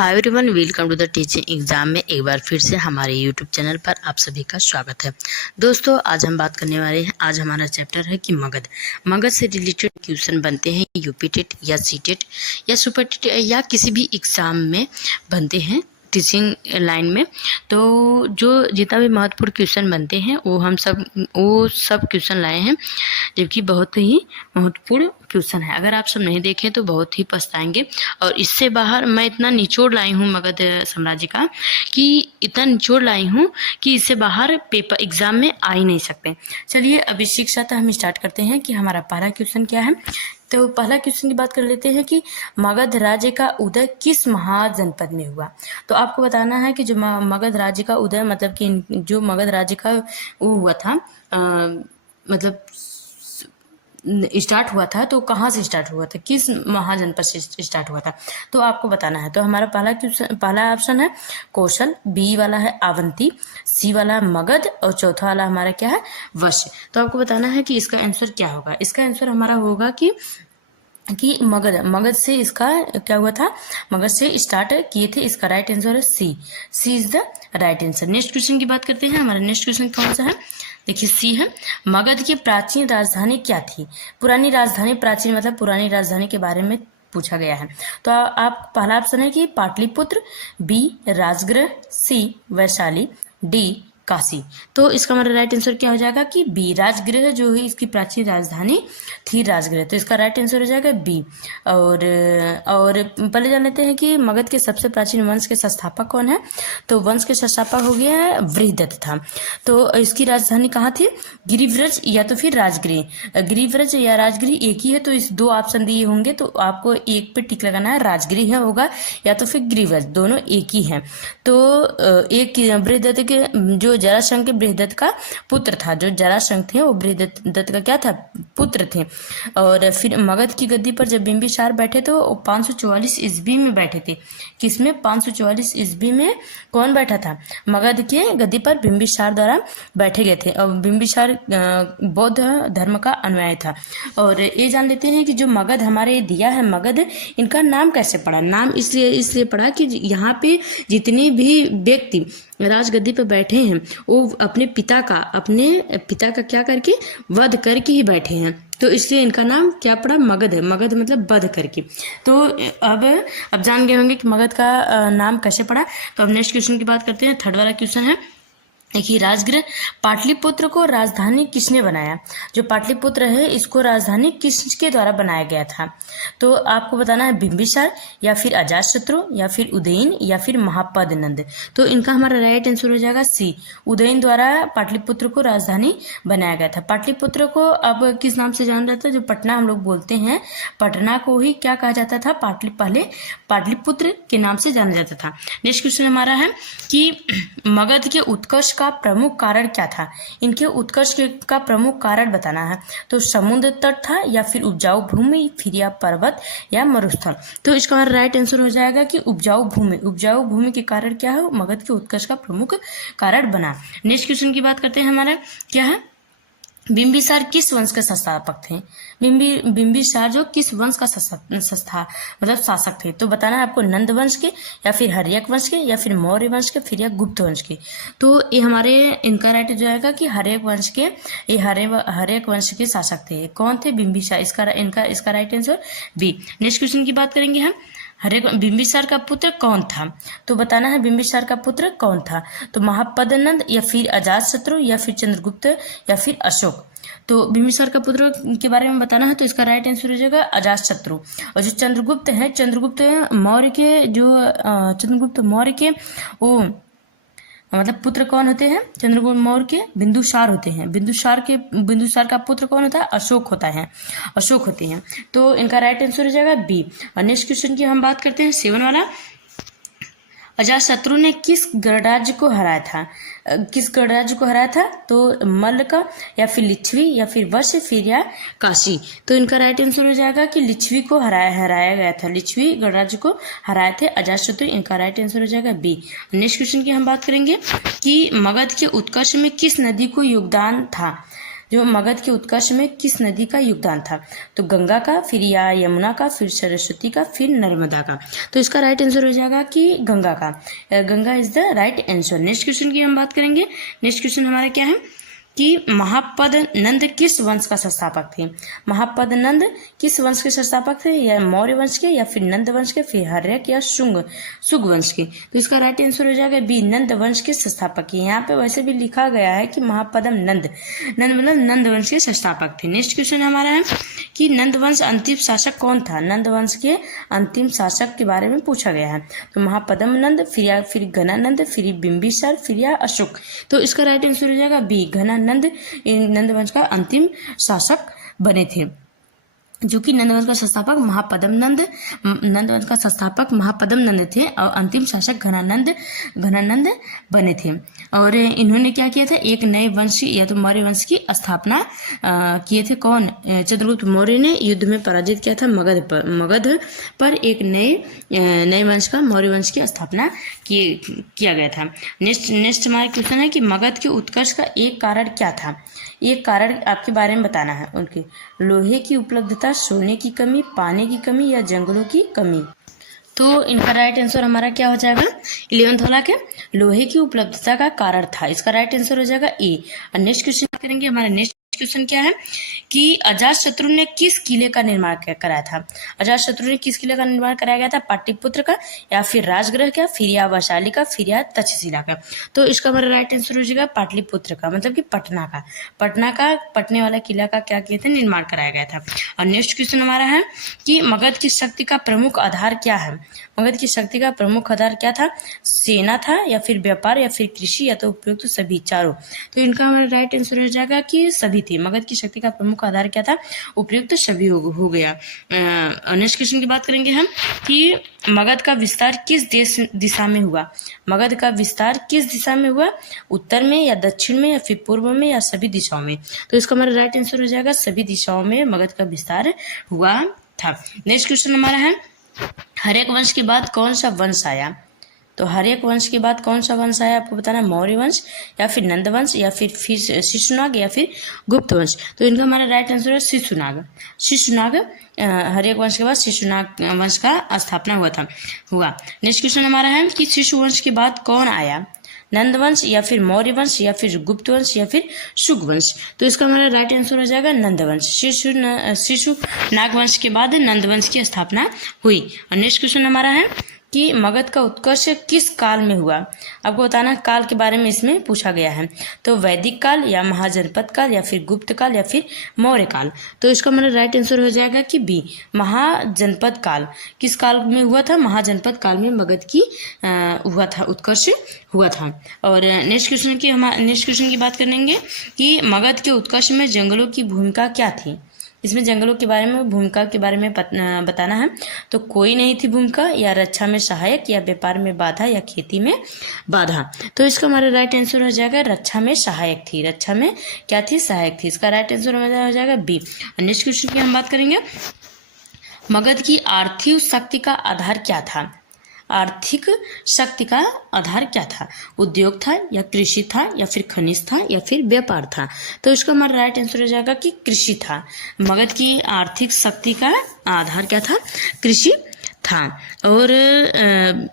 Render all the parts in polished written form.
Hi everyone, welcome to the teaching exam में एक बार फिर से हमारे यूट्यूब चैनल पर आप सभी का स्वागत है। दोस्तों, आज हम बात करने वाले हैं। आज हमारा चैप्टर है कि मगध से रिलेटेड क्वेश्चन बनते हैं यूपी टेट या सी टेट या सुपर टेट या किसी भी एग्ज़ाम में बनते हैं टीचिंग लाइन में। तो जो जितना भी महत्वपूर्ण क्वेश्चन बनते हैं वो सब क्वेश्चन लाए हैं, जबकि बहुत ही महत्वपूर्ण क्वेश्चन है। अगर आप सब नहीं देखें तो बहुत ही पछताएंगे। और इससे बाहर मैं इतना निचोड़ लाई हूँ मगध साम्राज्य का कि इतना निचोड़ लाई हूँ कि इससे बाहर पेपर एग्जाम में आ ही नहीं सकते। चलिए अभी शिक्षा तो हम स्टार्ट करते हैं कि हमारा पहला क्वेश्चन क्या है। तो पहला क्वेश्चन की बात कर लेते हैं कि मगध राज्य का उदय किस महाजनपद में हुआ। तो आपको बताना है कि जो मगध राज्य का उदय मतलब कि जो मगध राज्य का वो हुआ था मतलब स्टार्ट हुआ था, तो कहाँ से स्टार्ट हुआ था, किस महाजनपद से स्टार्ट हुआ था, तो आपको बताना है। तो हमारा पहला ऑप्शन है कौशल, बी वाला है अवंती, सी वाला है मगध और चौथा वाला हमारा क्या है वश्य। तो आपको बताना है कि इसका आंसर क्या होगा। इसका आंसर हमारा होगा कि मगध से इसका क्या हुआ था, मगध से स्टार्ट किए थे। इसका राइट आंसर है C is the right answer. Next question की बात करते हैं। हमारा नेक्स्ट क्वेश्चन कौन सा है, देखिए सी है। मगध की प्राचीन राजधानी क्या थी। पुरानी राजधानी, प्राचीन मतलब पुरानी राजधानी के बारे में पूछा गया है। तो आप पहला ऑप्शन है कि पाटलिपुत्र, बी राजगृह, सी वैशाली, डी काशी। तो इसका हमारा राइट आंसर क्या हो जाएगा कि बी, राजगृह जो है इसकी प्राचीन राजधानी थी राजगृह। तो इसका राइट आंसर हो जाएगा बी। और पहले जान लेते हैं कि मगध के सबसे प्राचीन वंश के संस्थापक कौन है। तो वंश के संस्थापक हो गया है बृहदत्त था। तो इसकी राजधानी कहाँ थी, गिरिव्रज या तो फिर राजगृह। गिरिव्रज या राजगृह एक ही है, तो इस दो ऑप्शन दिए होंगे तो आपको एक पे टिक लगाना है, राजगृह होगा या तो फिर गिरिव्रज, दोनों एक ही है। तो एक बृहदत्त के जो जरासंध के बृहदत्त का पुत्र था, जो जरासंध थे वो बृहदत्त का क्या था, पुत्र थे। और फिर मगध की गद्दी पर जब बिंबिसार बैठे तो 544 ईस्वी में बैठे थे। किसमें, 544 ईस्वी में कौन बैठा था, मगध के गद्दी पर बिंबिसार द्वारा बैठे गए थे। और बिंबिसार बौद्ध धर्म का अनुयायी था। और ये जान लेते हैं कि जो मगध हमारे दिया है, मगध इनका नाम कैसे पड़ा। नाम इसलिए पड़ा कि यहाँ पे जितने भी व्यक्ति राजगद्दी पर बैठे हैं वो अपने पिता का क्या करके, वध करके ही बैठे हैं। तो इसलिए इनका नाम क्या पड़ा, मगध है। मगध मतलब वध करके। तो अब जान गए होंगे कि मगध का नाम कैसे पड़ा। तो अब नेक्स्ट क्वेश्चन की बात करते हैं। थर्ड वाला क्वेश्चन है देखिए, राजगृह पाटलिपुत्र को राजधानी किसने बनाया। जो पाटलिपुत्र है इसको राजधानी किसके द्वारा बनाया गया था। तो आपको बताना है बिंबिसार या फिर अजातशत्रु या फिर उदयन या फिर महापद्नंद। तो इनका हमारा राइट आंसर हो जाएगा सी, उदयन द्वारा पाटलिपुत्र को राजधानी बनाया गया था। पाटलिपुत्र को अब किस नाम से जाना जाता है, जो पटना हम लोग बोलते हैं, पटना को ही क्या कहा जाता था, पहले पाटलिपुत्र के नाम से जाना जाता था। नेक्स्ट क्वेश्चन हमारा है कि मगध के उत्कर्ष का प्रमुख कारण क्या था। इनके उत्कर्ष का प्रमुख कारण बताना है। तो समुद्र तट था या फिर उपजाऊ भूमि, फिर या पर्वत या मरुस्थल। तो इसका राइट आंसर हो जाएगा कि उपजाऊ भूमि के कारण क्या है, मगध के उत्कर्ष का प्रमुख कारण बना। नेक्स्ट क्वेश्चन की बात करते हैं। हमारा क्या है, बिंबिसार किस वंश के संस्थापक थे। बिंबिसार जो किस वंश का शासक थे। तो बताना है आपको, नंद वंश के या फिर हर्यक वंश के या फिर मौर्य वंश के फिर या गुप्त वंश के। तो ये हमारे इनका राइट जो आएगा कि हर्यक वंश के शासक थे। कौन थे, बिंबिसार। इसका right answer B. Next question की बात करेंगे हम, बिंबिसार का पुत्र कौन था। तो बताना है बिंबिसार का पुत्र कौन था। तो महापद्नंद या फिर अजातशत्रु या फिर चंद्रगुप्त या फिर अशोक। तो बिंबिसार का पुत्र के बारे में बताना है। तो इसका राइट आंसर हो जाएगा अजातशत्रु। और जो चंद्रगुप्त मौर्य के वो मतलब पुत्र कौन होते हैं, चंद्रगुप्त मौर्य के बिंदुसार होते हैं। बिंदुसार का पुत्र कौन होता है, अशोक होते हैं। तो इनका राइट आंसर हो जाएगा बी। और नेक्स्ट क्वेश्चन की हम बात करते हैं 7 वाला। अजातशत्रु ने किस गणराज्य को हराया था। तो मल्ल का या फिर लिच्छवी या फिर वश फिर या काशी। तो इनका राइट आंसर हो जाएगा कि लिच्छवी को हराया गया था। लिच्छवी गणराज्य को हराए थे अजातशत्रु। इनका राइट आंसर हो जाएगा बी। नेक्स्ट क्वेश्चन की हम बात करेंगे कि मगध के उत्कर्ष में किस नदी को योगदान था। जो मगध के उत्कर्ष में किस नदी का योगदान था? तो गंगा का, फिर या यमुना का, फिर सरस्वती का, फिर नर्मदा का। तो इसका राइट आंसर हो जाएगा कि गंगा का। Ganga is the right answer. Next question की हम बात करेंगे। नेक्स्ट क्वेश्चन हमारा क्या है कि महापद नंद किस वंश का संस्थापक थे? महापद नंद किस वंश के संस्थापक थे? या मौर्य वंश के, या फिर नंद वंश के, फिर हर्यक या शुंग वंश के? तो इसका राइट आंसर हो जाएगा बी, नंद वंश के संस्थापक। यहाँ पे वैसे भी लिखा गया है कि महापदम नंद मतलब नंद वंश के संस्थापक थे। नेक्स्ट क्वेश्चन हमारा है कि नंद वंश अंतिम शासक कौन था? नंद वंश के अंतिम शासक के बारे में पूछा गया है। तो महापदम नंद, फिर घनानंद, फिर बिंबिसार, फिर या अशोक। तो इसका राइट आंसर हो जाएगा बी, घनानंद नंद वंश का अंतिम शासक बने थे, जो कि नंदवंश का संस्थापक महापदम नंद, नंदवंश का संस्थापक महापदम नंद थे और अंतिम शासक घनानंद बने थे। और इन्होंने क्या किया था? एक नए वंश या तो मौर्य वंश की स्थापना किए थे। कौन? चंद्रगुप्त मौर्य ने युद्ध में पराजित किया था मगध पर एक नए वंश का, मौर्य वंश की स्थापना किया गया था। नेक्स्ट हमारा क्वेश्चन है कि मगध के उत्कर्ष का एक कारण क्या था? एक कारण आपके बारे में बताना है उनके। लोहे की उपलब्धता, सोने की कमी, पानी की कमी या जंगलों की कमी। तो इनका राइट आंसर हमारा क्या हो जाएगा? 11th वाला के लोहे की उपलब्धता का कारण था। इसका राइट आंसर हो जाएगा ए। और नेक्स्ट क्वेश्चन करेंगे। हमारा नेक्स्ट क्वेश्चन क्या है कि अजातशत्रु ने किस किले का निर्माण कराया था? अजातशत्रु ने किस किले का निर्माण कराया गया था? पाटलिपुत्र का, या फिर राजगृह का, फिर या वैशाली का, फिर या तक्षशिला का। तो इसका हमारा राइट आंसर हो जाएगा पाटलिपुत्र का, मतलब कि पटने वाला किला का क्या किया था? निर्माण कराया गया था। और नेक्स्ट क्वेश्चन हमारा है कि मगध की शक्ति का प्रमुख आधार क्या है? मगध की शक्ति का प्रमुख आधार क्या था? सेना था, या फिर व्यापार, या फिर कृषि, या तो उपयुक्त सभी चारों। तो इनका हमारा राइट आंसर हो जाएगा कि सभी थी। मगध की शक्ति का प्रमुख आधार क्या था? उपयुक्त सभी हो गया। नेक्स्ट क्वेश्चन की बात करेंगे हम कि मगध का विस्तार किस दिशा में हुआ? मगध का विस्तार किस दिशा में हुआ? उत्तर में, या दक्षिण में, या फिर पूर्व में, या सभी दिशाओं में? तो इसका हमारा राइट आंसर हो जाएगा सभी दिशाओं में मगध का विस्तार हुआ था। नेक्स्ट क्वेश्चन हमारा है हर्यक वंश के बाद कौन सा वंश आया? तो हर्यक वंश के बाद कौन सा वंश आया आपको बताना? मौर्य वंश, या फिर नंद वंश, या फिर शिशुनाग, या फिर गुप्त वंश। तो इनका हमारा राइट आंसर है शिशुनाग। हर्यक वंश के बाद शिशुनाग वंश का स्थापना हुआ। नेक्स्ट क्वेश्चन हमारा है कि शिशु वंश के बाद कौन आया? नंद वंश, या फिर मौर्य वंश, या फिर गुप्त वंश, या फिर शुग वंश। तो इसका हमारा राइट आंसर हो जाएगा नंद वंश। शिशु नाग वंश के बाद नंद वंश की स्थापना हुई। और नेक्स्ट क्वेश्चन हमारा है कि मगध का उत्कर्ष किस काल में हुआ? आपको बताना काल के बारे में इसमें पूछा गया है। तो वैदिक काल, या महाजनपद काल, या फिर गुप्त काल, या फिर मौर्य काल। तो इसका हमारा राइट आंसर हो जाएगा कि बी, महाजनपद काल। किस काल में हुआ था? महाजनपद काल में मगध की उत्कर्ष हुआ था। और नेक्स्ट क्वेश्चन की बात करेंगे कि मगध के उत्कर्ष में जंगलों की भूमिका क्या थी? इसमें जंगलों के बारे में, भूमिका के बारे में बताना है। तो कोई नहीं थी भूमिका, या रक्षा में सहायक, या व्यापार में बाधा, या खेती में बाधा। तो इसका हमारा राइट आंसर हो जाएगा रक्षा में सहायक थी। रक्षा में क्या थी? सहायक थी। इसका राइट आंसर हो जाएगा बी। नेक्स्ट क्वेश्चन की हम बात करेंगे। मगध की आर्थिक शक्ति का आधार क्या था? आर्थिक शक्ति का आधार क्या था? उद्योग था, या कृषि था, या फिर खनिज था, या फिर व्यापार था? तो इसका हमारा राइट आंसर हो जाएगा कि कृषि था। मगध की आर्थिक शक्ति का आधार क्या था? कृषि था। और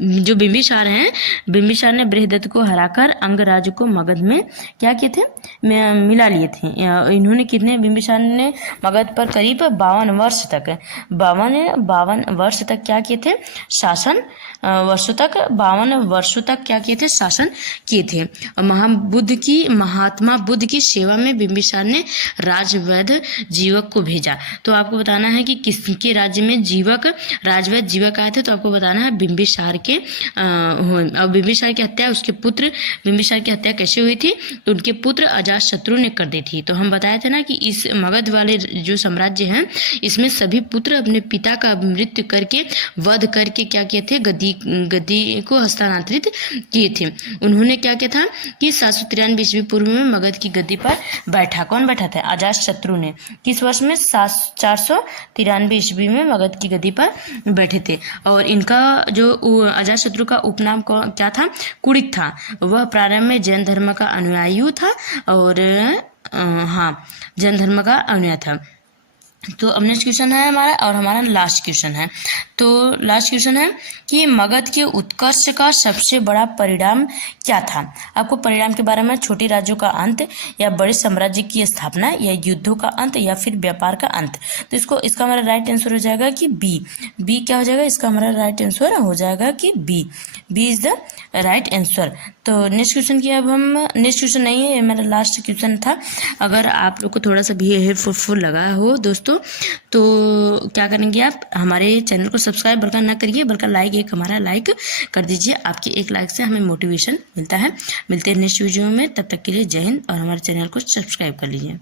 जो बिंबिसार हैं, बिंबिसार ने बृहदत्त को हराकर अंगराज को मगध में क्या किए थे? मिला लिए थे। इन्होंने बिंबिसार ने मगध पर करीब 52 वर्ष तक क्या किए थे? शासन 52 वर्षों तक क्या किए थे? शासन किए थे। महात्मा बुद्ध की सेवा में बिंबिसार ने राजवैद्य जीवक को भेजा। तो आपको बताना है कि किसके राज्य में राजवैद्य जीवक आए थे? तो आपको बताना है बिंबिसार के। और बिंबिसार की हत्या बिंबिसार की हत्या कैसे हुई थी? तो उनके पुत्र अजातशत्रु ने कर दी थी। तो हम बताए थे ना कि इस मगध वाले जो साम्राज्य हैं, इसमें सभी पुत्र अपने पिता का मृत्यु करके, वध करके क्या किए थे? गद्दी को हस्तांतरित किए थे। उन्होंने क्या किया था कि 793 ईस्वी पूर्व में मगध की गद्दी पर बैठा। कौन बैठा था? अजातशत्रु ने। किस वर्ष में? 493 ईस्वी में मगध की गद्दी पर बैठे थे। और इनका जो अजातशत्रु का उपनाम क्या था? कुड़िक था। वह प्रारंभ में जैन धर्म का अनुयायी था और हाँ, जैन धर्म का अनुयायी था। तो अब नेक्स्ट क्वेश्चन है हमारा, और हमारा लास्ट क्वेश्चन है। तो लास्ट क्वेश्चन है कि मगध के उत्कर्ष का सबसे बड़ा परिणाम क्या था। आपको परिणाम के बारे में छोटे राज्यों का अंत, या बड़े साम्राज्य की स्थापना, या युद्धों का अंत, या फिर व्यापार का अंत। तो इसका हमारा राइट आंसर हो जाएगा कि बी क्या हो जाएगा, इसका हमारा राइट आंसर हो जाएगा कि B is the right answer. तो नेक्स्ट क्वेश्चन की अब हम, नेक्स्ट क्वेश्चन नहीं है, ये मेरा लास्ट क्वेश्चन था। अगर आप लोग को थोड़ा सा भी हेल्पफुल लगा हो दोस्तों, तो क्या करेंगे, आप हमारे चैनल को सब्सक्राइब बल्कि ना करिए, बल्कि लाइक हमारा लाइक कर दीजिए। आपकी एक लाइक से हमें मोटिवेशन मिलता है। मिलते हैं नेक्स्ट वीडियो में, तब तक के लिए जय हिंद, और हमारे चैनल को सब्सक्राइब कर लीजिए।